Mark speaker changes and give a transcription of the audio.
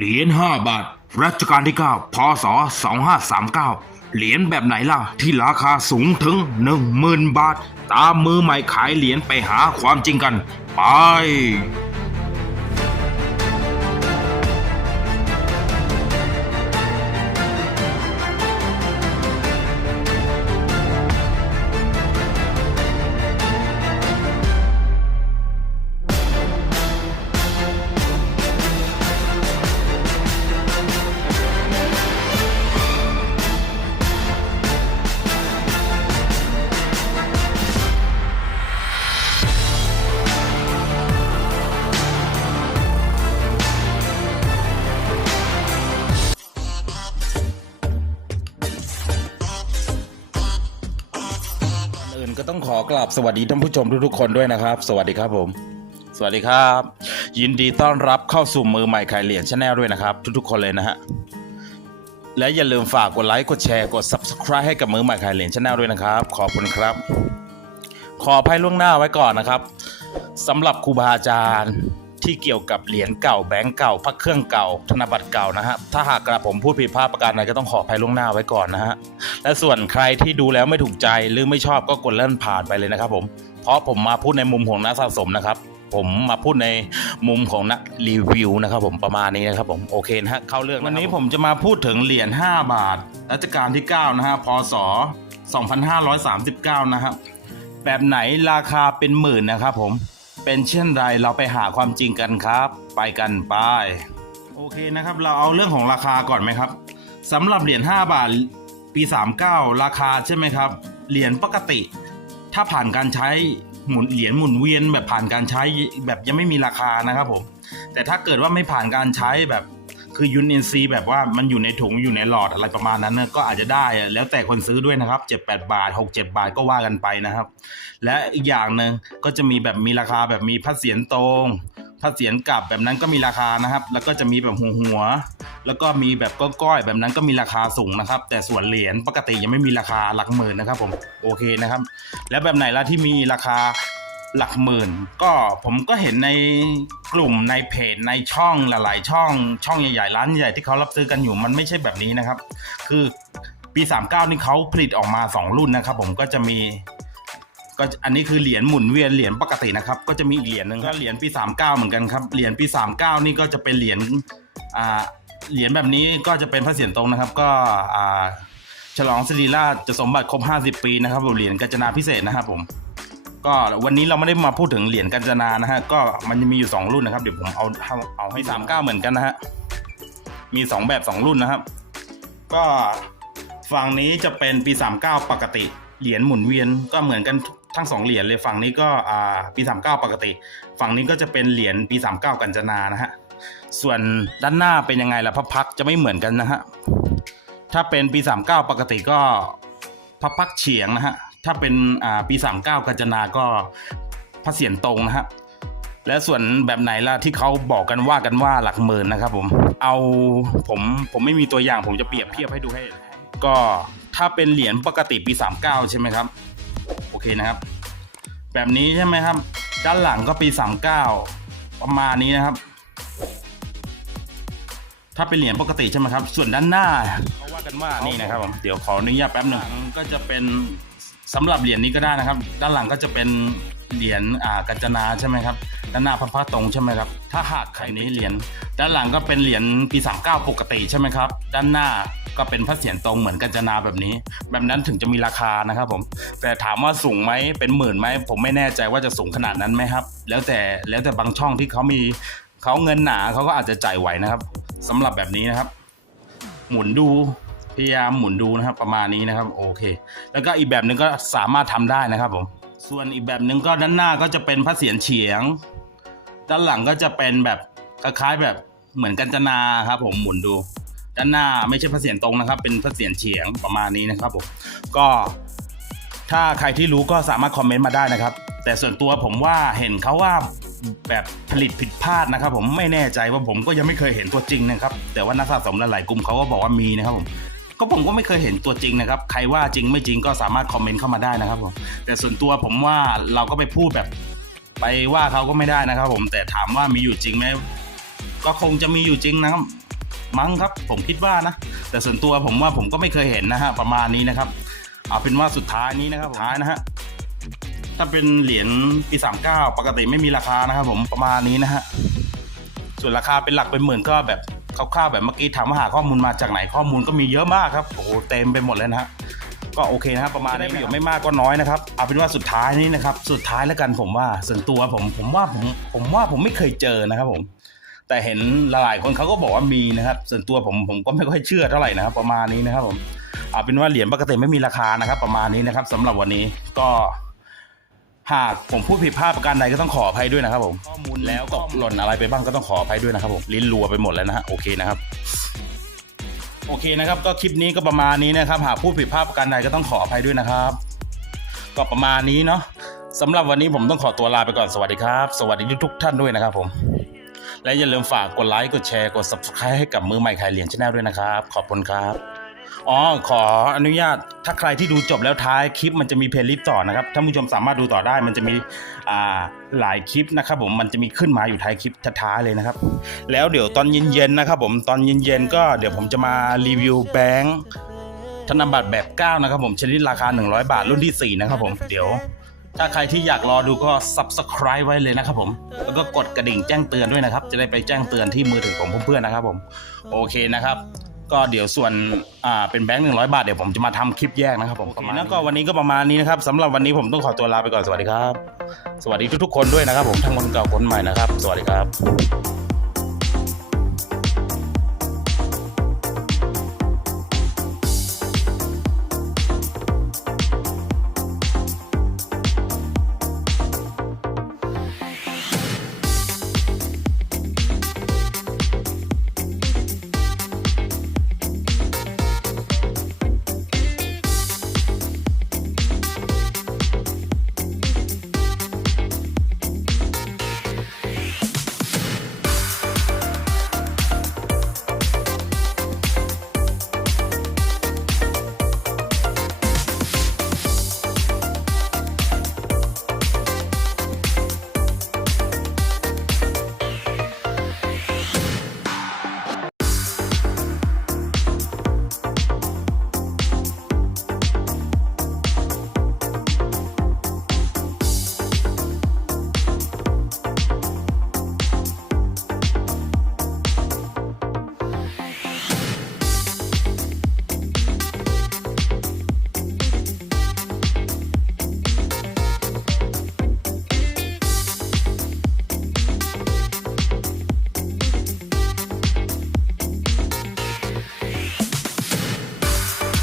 Speaker 1: เหรียญ5บาท รัชกาลที่9พศ2539เหรียญแบบไหนล่ะ ที่ราคาสูงถึง10,000บาท ตามมือใหม่ขายเหรียญไปหาความจริงกัน ไป ต้องขอกราบสวัสดีท่านผู้ชมทุกๆคนด้วยนะครับ สวัสดีครับผม สวัสดีครับ ยินดีต้อนรับเข้าสู่มือใหม่ขายเหรียญชาแนลด้วยนะครับ ทุกๆ คนเลยนะฮะและอย่าลืมฝากกดไลค์กดแชร์กด subscribe ให้กับมือใหม่ขายเหรียญชาแนลด้วยนะครับ ขอบคุณครับ ขออภัยล่วงหน้าไว้ก่อนนะครับสำหรับครูบาอาจารย์ ที่เกี่ยวกับเหรียญเก่าแบงก์เก่าพักเครื่องเก่า ธนบัตรเก่านะฮะถ้าหากกระผมพูดผิดพลาดประการใดก็ต้องขออภัยล่วงหน้าไว้ก่อนนะฮะและส่วนใครที่ดูแล้วไม่ถูกใจหรือไม่ชอบก็กดเลื่อนผ่านไปเลยนะครับผมเพราะผมมาพูดในมุมของนักสะสมนะครับผมมาพูดในมุมของนักรีวิวนะครับผมประมาณนี้นะครับผมโอเคนะฮะเข้าเรื่องวันนี้ผมจะมาพูดถึงเหรียญ5 บาทรัชกาลที่9นะฮะพศ 2539 นะครับแบบไหนราคาเป็นหมื่นนะครับผม เป็นเช่นไรเราไปหาความจริงกันครับ ไปกันไปโอเคนะครับ เราเอาเรื่องของราคาก่อนไหมครับสำหรับเหรียญ5บาทปี 39 ราคาใช่ไหมครับ เหรียญปกติ ถ้าผ่านการใช้หมุนเหรียญหมุนเวียนแบบผ่านการใช้แบบยังไม่มีราคานะครับผมแต่ถ้าเกิดว่าไม่ผ่านการใช้แบบ คือยูนเอ็นซีแบบว่ามันอยู่ในถุงอยู่ในหลอดอะไรประมาณนั้นนะก็อาจจะได้แล้วแต่คนซื้อด้วยนะครับ7 8บาท6 7บาทก็ว่ากันไปนะครับ และอีกอย่างหนึ่งก็จะมีแบบมีราคาแบบมีพัดเสียนตรงพัดเสียนกลับแบบนั้นก็มีราคานะครับ แล้วก็จะมีแบบหัวหัว แล้วก็มีแบบก้อยๆแบบนั้นก็มีราคาสูงนะครับ แต่ส่วนเหรียญปกติยังไม่มีราคาหลักหมื่นนะครับผมโอเคนะครับ แล้วแบบไหนล่ะที่มีราคา หลักหมื่น ก็ผมก็เห็นในกลุ่มในเพจในช่องหลาย ๆ ช่องช่องใหญ่ๆร้านใหญ่ที่เขารับซื้อกันอยู่มันไม่ใช่แบบนี้นะครับ คือปี 39 นี่เขาผลิตออกมา 2 รุ่นนะครับ ผมก็จะมีก็อันนี้คือเหรียญหมุนเวียนเหรียญปกตินะครับ ก็จะมีอีกเหรียญหนึ่งก็เหรียญปี 39 เหมือนกันครับเหรียญปี 39 นี่ก็จะเป็นเหรียญอ่าเหรียญแบบนี้ก็จะเป็นพระเศียรตรงนะครับ ก็อ่าฉลองสิริราชสมบัติครบ 50 ปีนะครับเหรียญกาญจนาพิเศษนะครับผม ก็วันนี้เราไม่ได้มาพูดถึงเหรียญกัญจนานะฮะ ก็มันจะมีอยู่ 2 รุ่นนะครับ เดี๋ยวผมเอาเอาเอาให้39เหมือนกันนะฮะ มี 2 แบบ 2 รุ่นนะครับ ก็ฝั่งนี้จะเป็นปี 39 ปกติ เหรียญหมุนเวียนก็เหมือนกันทั้งสองเหรียญเลยฝั่งนี้ก็อ่าปี 39 ปกติ ฝั่งนี้ก็จะเป็นเหรียญปี 39 กัญจนานะฮะส่วนด้านหน้าเป็นยังไงล่ะพระพักจะไม่เหมือนกันนะฮะถ้าเป็นปี 39 ปกติก็พระพักเฉียงนะฮะ ถ้าเป็นอ่าปี 39กัญจนาก็พระเศียรตรงนะฮะและส่วนแบบไหนล่ะที่เขาบอกกันว่ากันว่าหลักหมื่นนะครับผมเอาผมผมไม่มีตัวอย่างผมจะเปรียบเทียบให้ดูให้ ก็ถ้าเป็นเหรียญปกติปี 39 ใช่ไหมครับ โอเคนะครับ แบบนี้ใช่ไหมครับ ด้านหลังก็ปี 39 ประมาณนี้นะครับ ถ้าเป็นเหรียญปกติใช่ไหมครับ ส่วนด้านหน้าเขาว่ากันว่านี่นะครับผมเดี๋ยวขออนุญาตแป๊บหนึ่งก็จะเป็น สำหรับเหรียญนี้ก็ได้นะครับ ด้านหลังก็จะเป็นเหรียญอ่ากัญจนาใช่ไหมครับด้านหน้าพระพักตร์ตรงใช่ไหมครับถ้าหากใครนี้เหรียญด้านหลังก็เป็นเหรียญปี39ปกติใช่ไหมครับ ด้านหน้าก็เป็นพระเศียรตรงเหมือนกัญจนาแบบนี้ แบบนั้นถึงจะมีราคานะครับผมแต่ถามว่าสูงไหมเป็นหมื่นไหมผมไม่แน่ใจว่าจะสูงขนาดนั้นไหมครับ แล้วแต่แล้วแต่บางช่องที่เขามีเขาเงินหนาเขาก็อาจจะจ่ายไหวนะครับสำหรับแบบนี้นะครับ หมุนดู พยายามหมุนดูนะครับประมาณนี้นะครับโอเค แล้วก็อีกแบบหนึ่งก็สามารถทำได้นะครับผมส่วนอีกแบบหนึ่งก็ด้านหน้าก็จะเป็นพระเศียรเฉียง ด้านหลังก็จะเป็นแบบคล้ายๆแบบเหมือนกัญจนาครับผมหมุนดู ด้านหน้าไม่ใช่พระเศียรตรงนะครับ เป็นพระเศียรเฉียงประมาณนี้นะครับผมก็ถ้าใครที่รู้ก็สามารถคอมเมนต์มาได้นะครับ แต่ส่วนตัวผมว่าเห็นเขาว่าแบบผลิตผิดพลาดนะครับ ผมไม่แน่ใจว่าผมก็ยังไม่เคยเห็นตัวจริงนะครับ แต่ว่านักสะสมหลายๆกลุ่มเขาก็บอกว่ามีนะครับผม ก็ผมก็ไม่เคยเห็นตัวจริงนะครับ ใครว่าจริงไม่จริงก็สามารถคอมเมนต์เข้ามาได้นะครับผมแต่ส่วนตัวผมว่าเราก็ไปพูดแบบ ไปว่าเขาก็ไม่ได้นะครับ ผมแต่ถามว่ามีอยู่จริงไหมก็คงจะมีอยู่จริงนะครับมั้งครับ ผมคิดว่านะ แต่ส่วนตัวผมว่าผมก็ไม่เคยเห็นนะฮะประมาณนี้นะครับเอาเป็นว่าสุดท้ายนี้นะครับสุดท้ายนะฮะถ้าเป็นเหรียญปีสามเก้าปกติไม่มีราคานะครับ ผมประมาณนี้นะฮะส่วนราคาเป็นหลักเป็นหมื่นก็แบบ คร่าวๆแบบเมื่อกี้ถามว่าหาข้อมูลมาจากไหนข้อมูลก็มีเยอะมากครับโอ้โหเต็มไปหมดเลยนะฮะก็โอเคนะครับประมาณนี้ประโยชน์ไม่มากก็น้อยนะครับเอาเป็นว่าสุดท้ายนี้นะครับ สุดท้ายแล้วกันผมว่าส่วนตัวผมผมว่าผมผมว่าผมไม่เคยเจอนะครับผม แต่เห็นหลายๆคนเขาก็บอกว่ามีนะครับ ส่วนตัวผมผมก็ไม่ค่อยเชื่อเท่าไหร่นะครับ ประมาณนี้นะครับผมเอาเป็นว่าเหรียญปกติไม่มีราคานะครับ ประมาณนี้นะครับสำหรับวันนี้ก็ หากผมพูดผิดพลาดประการใดก็ต้องขออภัยด้วยนะครับผมข้อมูลแล้วก็หล่นอะไรไปบ้างก็ต้องขออภัยด้วยนะครับผมลิ้นรัวไปหมดแล้วนะฮะโอเคนะครับโอเคนะครับก็คลิปนี้ก็ประมาณนี้นะครับ หากพูดผิดพลาดประการใดก็ต้องขออภัยด้วยนะครับ ก็ประมาณนี้เนาะสำหรับวันนี้ผมต้องขอตัวลาไปก่อนสวัสดีครับ สวัสดีทุกท่านด้วยนะครับผม และอย่าลืมฝากกดไลค์กดแชร์กด subscribe ให้กับมือใหม่ขายเหรียญชาแนลด้วยนะครับ ขอบคุณครับ อ๋อขออนุญาตถ้าใครที่ดูจบแล้วท้ายคลิปมันจะมีเพลย์ลิสต์ต่อนะครับท่านผู้ชมสามารถดูต่อได้ มันจะมีอ่าหลายคลิปนะครับผมมันจะมีขึ้นมาอยู่ท้ายคลิปท้ายๆเลยนะครับ แล้วเดี๋ยวตอนเย็นๆนะครับผมตอนเย็นๆก็เดี๋ยวผมจะมารีวิวแบงค์ธนบัตรแบบ9นะครับผมชนิดราคา 100 บาทรุ่นที่ 4 นะครับผมเดี๋ยว ถ้าใครที่อยากรอดูก็ subscribe ไว้เลยนะครับผมแล้วก็กดกระดิ่งแจ้งเตือนด้วยนะครับ จะได้ไปแจ้งเตือนที่มือถือของเพื่อนๆนะครับผมโอเคนะครับ ก็เดี๋ยวส่วนอ่าเป็นแบงค์หนึ่งร้อยบาทเดี๋ยวผมจะมาทำคลิปแยกนะครับผมแล้วก็วันนี้ก็ประมาณนี้นะครับสำหรับวันนี้ผมต้องขอตัวลาไปก่อนสวัสดีครับ สวัสดีทุกๆคนด้วยนะครับ ผมทั้งคนเก่าคนใหม่นะครับ สวัสดีครับ